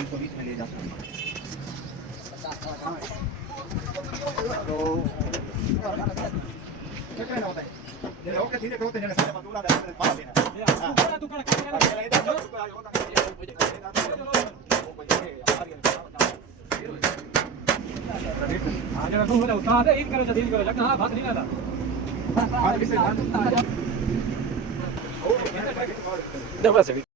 320 में ले जाता हूँ। तो क्या कहना होता है ये लोग के धीरे करो तेरे से पतूला दे मार देना तू कर आज अगर तुम उठा दे इन करो धीरे करो लगता हां बात नहीं आता आज किसे